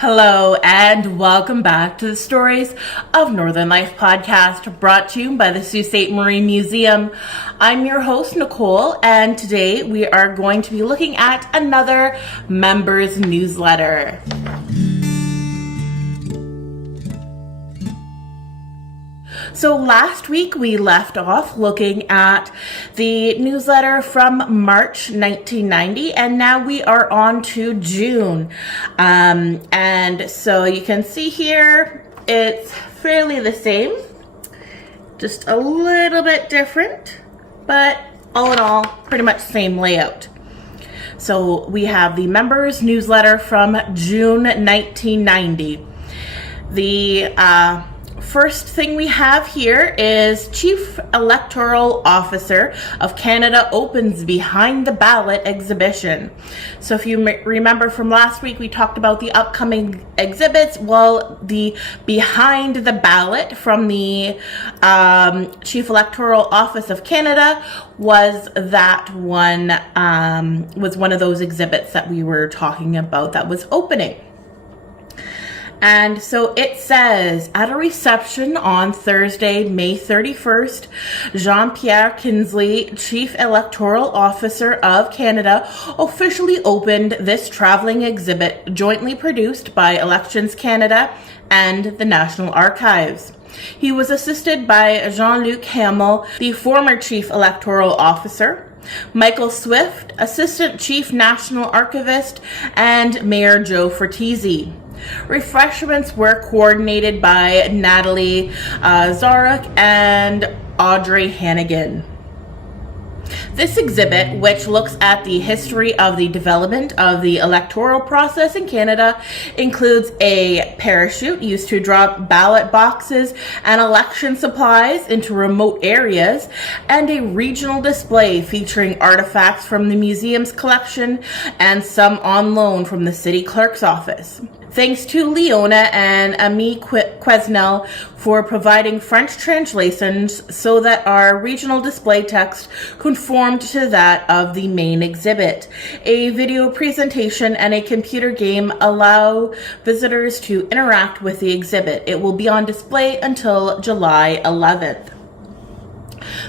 Hello and welcome back to the Stories of Northern Life podcast, brought to you by the Sault Ste. Marie Museum. I'm your host, Nicole, and today we are going to be looking at another members newsletter. So last week we left off looking at the newsletter from March 1990, and now we are on to June. And so you can see here it's fairly the same, just a little bit different, but all in all, pretty much same layout. So we have the members newsletter from June 1990. The first thing we have here is Chief Electoral Officer of Canada opens Behind the Ballot exhibition. So if you remember from last week, we talked about the upcoming exhibits. Well, the Behind the Ballot from the Chief Electoral Office of Canada was one of those exhibits that we were talking about that was opening. And so it says, at a reception on Thursday, May 31st, Jean-Pierre Kinsley, Chief Electoral Officer of Canada, officially opened this traveling exhibit jointly produced by Elections Canada and the National Archives. He was assisted by Jean-Luc Hamel, the former Chief Electoral Officer, Michael Swift, Assistant Chief National Archivist, and Mayor Joe Fertizzi. Refreshments were coordinated by Natalie Zaruk and Audrey Hannigan. This exhibit, which looks at the history of the development of the electoral process in Canada, includes a parachute used to drop ballot boxes and election supplies into remote areas, and a regional display featuring artifacts from the museum's collection and some on loan from the city clerk's office. Thanks to Leona and Ami Quesnel for providing French translations so that our regional display text conformed to that of the main exhibit. A video presentation and a computer game allow visitors to interact with the exhibit. It will be on display until July 11th.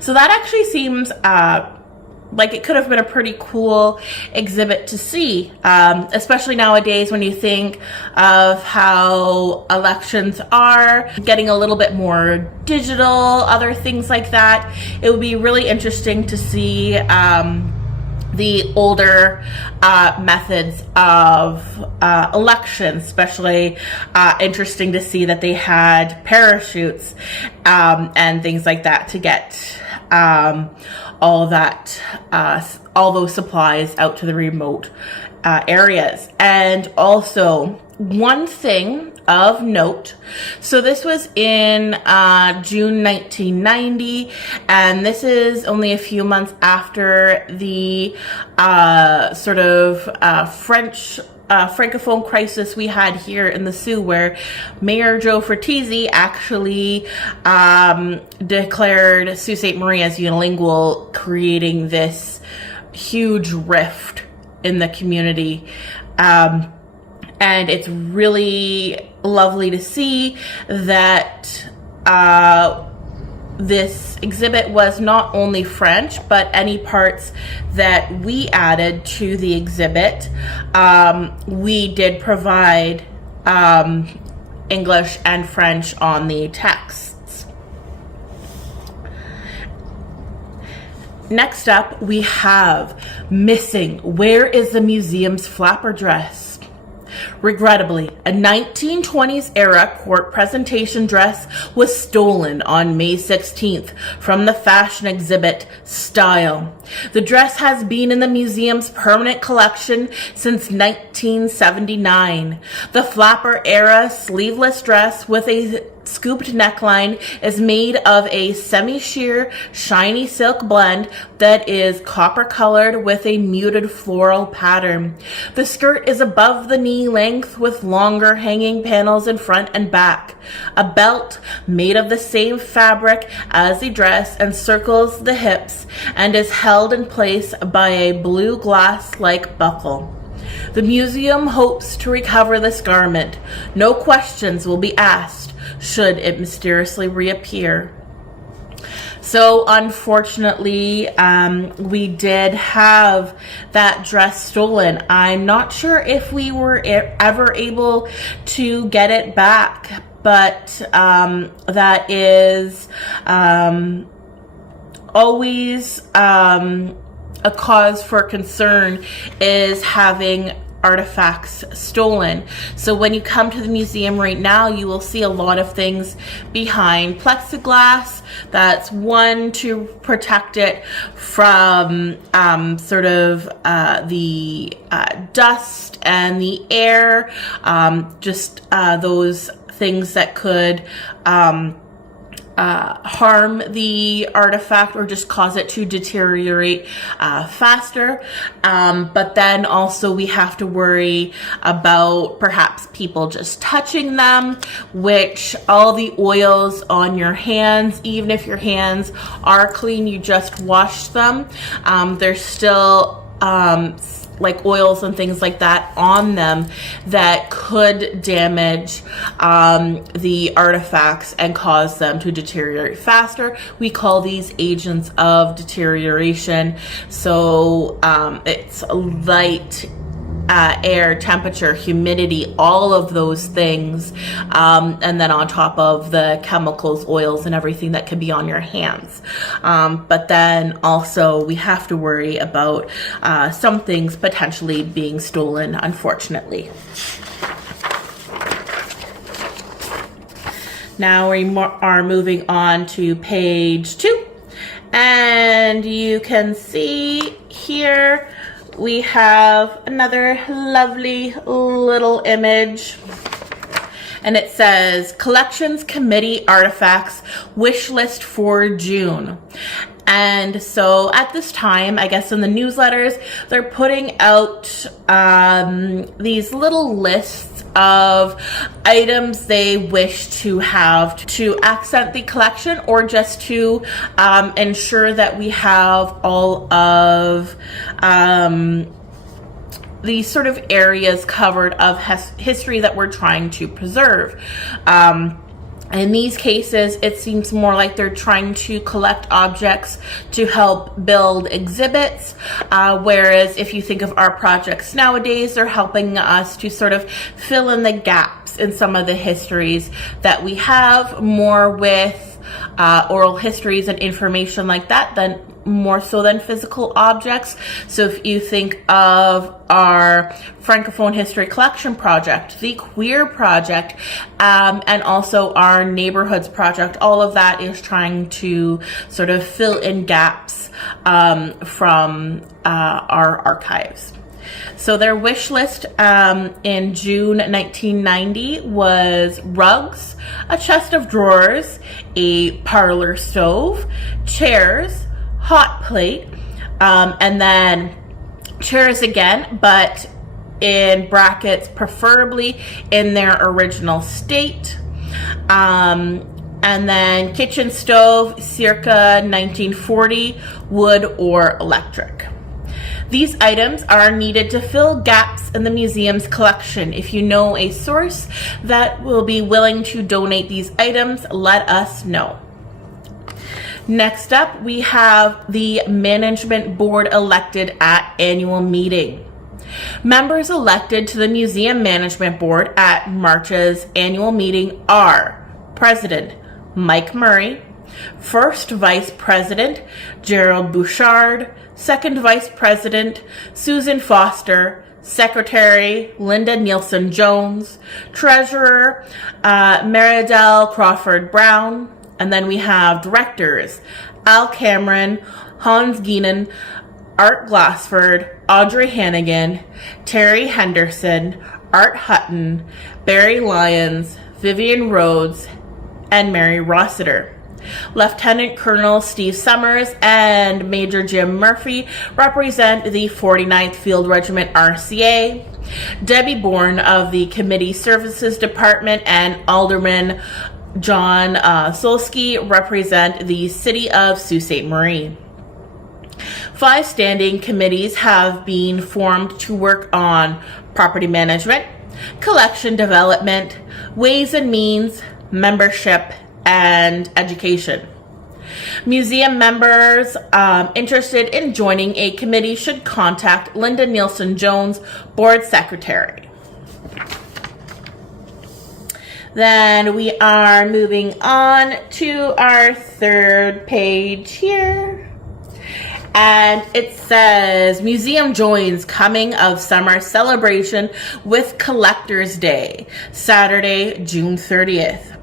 So that actually seems like it could have been a pretty cool exhibit to see, especially nowadays when you think of how elections are getting a little bit more digital, other things like that. It would be really interesting to see the older methods of elections, especially interesting to see that they had parachutes and things like that to get all those supplies out to the remote areas. And also, one thing of note, so this was in June 1990, and this is only a few months after the French Francophone crisis we had here in the Soo, where Mayor Joe Fertizzi actually declared Sault Ste. Marie as unilingual, creating this huge rift in the community. And it's really lovely to see that this exhibit was not only French, but any parts that we added to the exhibit, we did provide English and French on the texts. Next up, we have Missing. Where is the museum's flapper dress? Regrettably, a 1920s era court presentation dress was stolen on May 16th from the fashion exhibit Style. The dress has been in the museum's permanent collection since 1979. The flapper era sleeveless dress with a scooped neckline is made of a semi-sheer shiny silk blend that is copper colored with a muted floral pattern. The skirt is above the knee length with longer hanging panels in front and back. A belt made of the same fabric as the dress encircles the hips and is held in place by a blue glass-like buckle. The museum hopes to recover this garment. No questions will be asked should it mysteriously reappear. So unfortunately, we did have that dress stolen. I'm not sure if we were ever able to get it back, but that is always a cause for concern, is having artifacts stolen. So when you come to the museum right now, you will see a lot of things behind plexiglass. That's one, to protect it from the dust and the air, those things that could harm the artifact or just cause it to deteriorate faster. But then also we have to worry about perhaps people just touching them, which all the oils on your hands, even if your hands are clean, you just wash them, there's still like oils and things like that on them that could damage the artifacts and cause them to deteriorate faster. We call these agents of deterioration. So it's light, air, temperature, humidity, all of those things, and then on top of the chemicals, oils, and everything that can be on your hands. But then also we have to worry about some things potentially being stolen, unfortunately. Now we are moving on to page 2, and you can see here we have another lovely little image, and it says Collections Committee Artifacts Wish List for June. And so at this time, I guess in the newsletters, they're putting out these little lists of items they wish to have to accent the collection, or just to ensure that we have all of these sort of areas covered of history that we're trying to preserve. In these cases, it seems more like they're trying to collect objects to help build exhibits, whereas if you think of our projects nowadays, they're helping us to sort of fill in the gaps in some of the histories that we have, more with oral histories and information like that, than more so than physical objects. So if you think of our Francophone History Collection project, the Queer project, and also our Neighborhoods project, all of that is trying to sort of fill in gaps from our archives. So their wish list in June 1990 was rugs, a chest of drawers, a parlor stove, chairs, hot plate, and then chairs again, but in brackets, preferably in their original state, and then kitchen stove circa 1940, wood or electric. These items are needed to fill gaps in the museum's collection. If you know a source that will be willing to donate these items, let us know. Next up, we have the management board elected at annual meeting. Members elected to the museum management board at March's annual meeting are President Mike Murray, First Vice President Gerald Bouchard, Second Vice President Susan Foster, Secretary Linda Nielsen Jones, Treasurer Meridel Crawford Brown, and then we have directors Al Cameron, Hans Geenan, Art Glassford, Audrey Hannigan, Terry Henderson, Art Hutton, Barry Lyons, Vivian Rhodes, and Mary Rossiter. Lieutenant Colonel Steve Summers and Major Jim Murphy represent the 49th Field Regiment RCA. Debbie Bourne of the Committee Services Department and Alderman John Solsky represent the City of Sault Ste. Marie. 5 standing committees have been formed to work on property management, collection development, ways and means, membership, and education. Museum members interested in joining a committee should contact Linda Nielsen Jones, Board Secretary. Then we are moving on to our third page here. And it says, Museum joins coming of summer celebration with Collectors Day, Saturday, June 30th.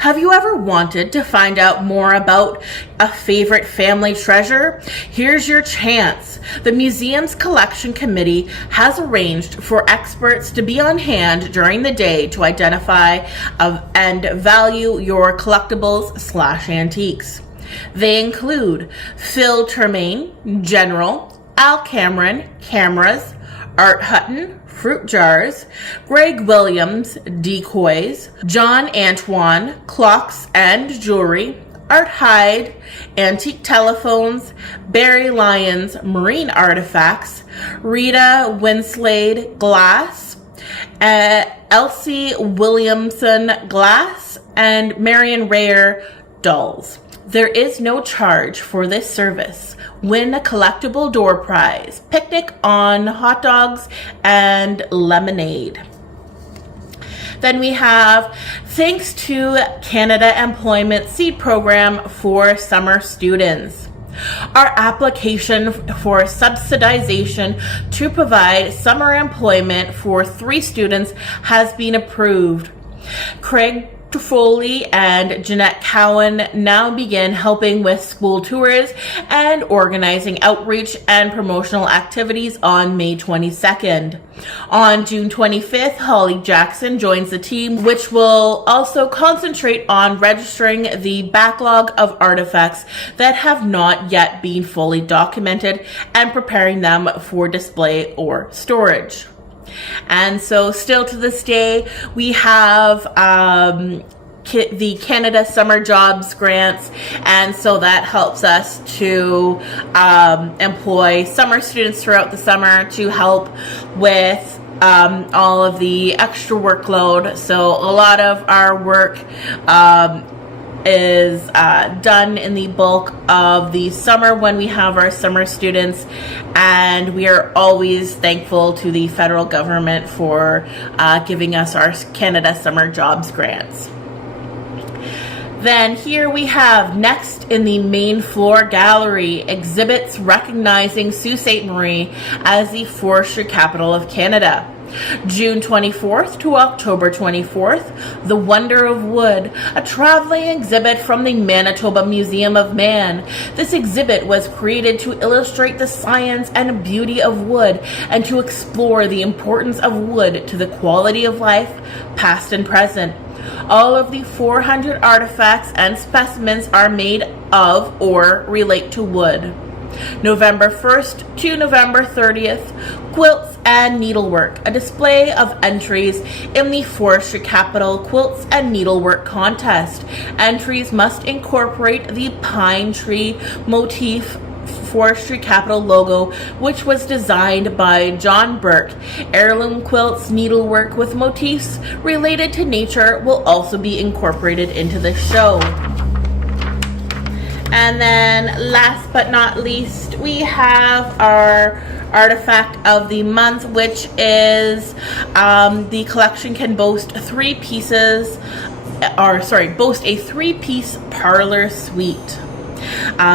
Have you ever wanted to find out more about a favorite family treasure? Here's your chance. The museum's collection committee has arranged for experts to be on hand during the day to identify and value your collectibles/antiques. They include Phil Termaine, General, Al Cameron, Cameras, Art Hutton, Fruit Jars, Greg Williams, Decoys, John Antoine, Clocks and Jewelry, Art Hyde, Antique Telephones, Barry Lyons, Marine Artifacts, Rita Winslade, Glass, Elsie Williamson, Glass, and Marion Rayer, Dolls. There is no charge for this service. Win a collectible door prize, picnic on hot dogs, and lemonade. Then we have, thanks to Canada Employment Seed Program for summer students. Our application for subsidization to provide summer employment for 3 students has been approved. Craig Foley and Jeanette Cowan now begin helping with school tours and organizing outreach and promotional activities on May 22nd. On June 25th, Holly Jackson joins the team, which will also concentrate on registering the backlog of artifacts that have not yet been fully documented and preparing them for display or storage. And so still to this day, we have the Canada Summer Jobs Grants, and so that helps us to employ summer students throughout the summer to help with all of the extra workload. So a lot of our work is done in the bulk of the summer when we have our summer students, and we are always thankful to the federal government for giving us our Canada Summer Jobs Grants. Then here we have, next in the main floor gallery, exhibits recognizing Sault Ste. Marie as the forestry capital of Canada. June 24th to October 24th, The Wonder of Wood, a traveling exhibit from the Manitoba Museum of Man. This exhibit was created to illustrate the science and beauty of wood and to explore the importance of wood to the quality of life, past and present. All of the 400 artifacts and specimens are made of or relate to wood. November 1st to November 30th, Quilts and Needlework, a display of entries in the Forestry Capital Quilts and Needlework Contest. Entries must incorporate the pine tree motif Forestry Capital logo, which was designed by John Burke. Heirloom quilts, needlework with motifs related to nature will also be incorporated into the show. And then last but not least, we have our artifact of the month, which is the collection can boast a 3-piece parlor suite.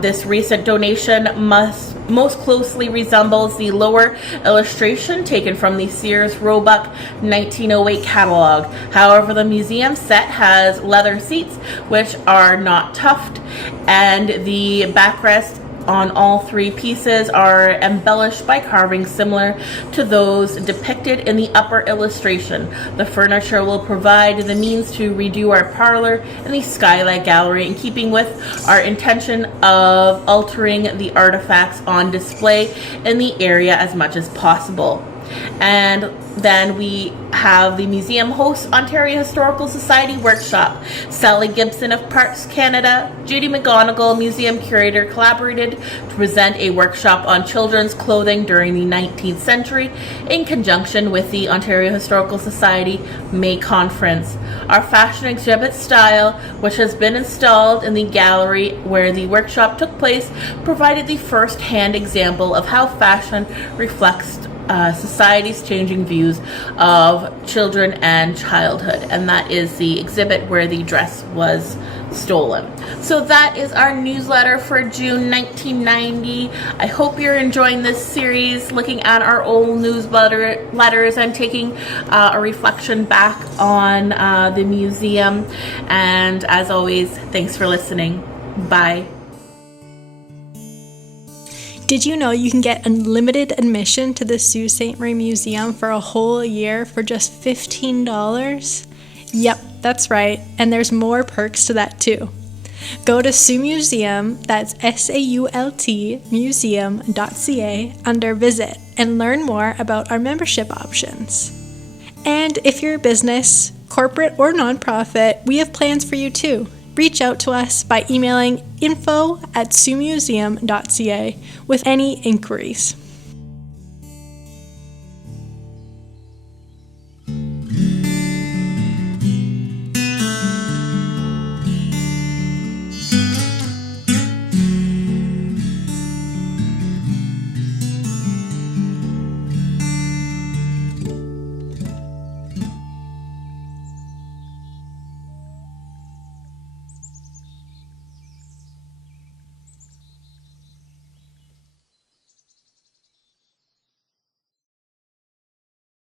This recent donation most closely resembles the lower illustration taken from the Sears Roebuck 1908 catalog. However, the museum set has leather seats which are not tufted, and the backrest on all 3 pieces are embellished by carvings similar to those depicted in the upper illustration. The furniture will provide the means to redo our parlor in the Skylight Gallery, in keeping with our intention of altering the artifacts on display in the area as much as possible. And Then we have the museum hosts Ontario Historical Society workshop. Sally Gibson of Parks Canada, Judy McGonigal, museum curator, collaborated to present a workshop on children's clothing during the 19th century in conjunction with the Ontario Historical Society May Conference. Our fashion exhibit Style, which has been installed in the gallery where the workshop took place, provided the first-hand example of how fashion reflects society's changing views of children and childhood, and that is the exhibit where the dress was stolen. So that is our newsletter for June 1990. I hope you're enjoying this series, looking at our old newsletters and taking a reflection back on the museum. And as always, thanks for listening. Bye. Did you know you can get unlimited admission to the Sault Ste. Marie Museum for a whole year for just $15? Yep, that's right, and there's more perks to that too. Go to Sault Museum, that's SAULT museum.ca, under Visit and learn more about our membership options. And if you're a business, corporate or nonprofit, we have plans for you too. Reach out to us by emailing info@saultmuseum.ca with any inquiries.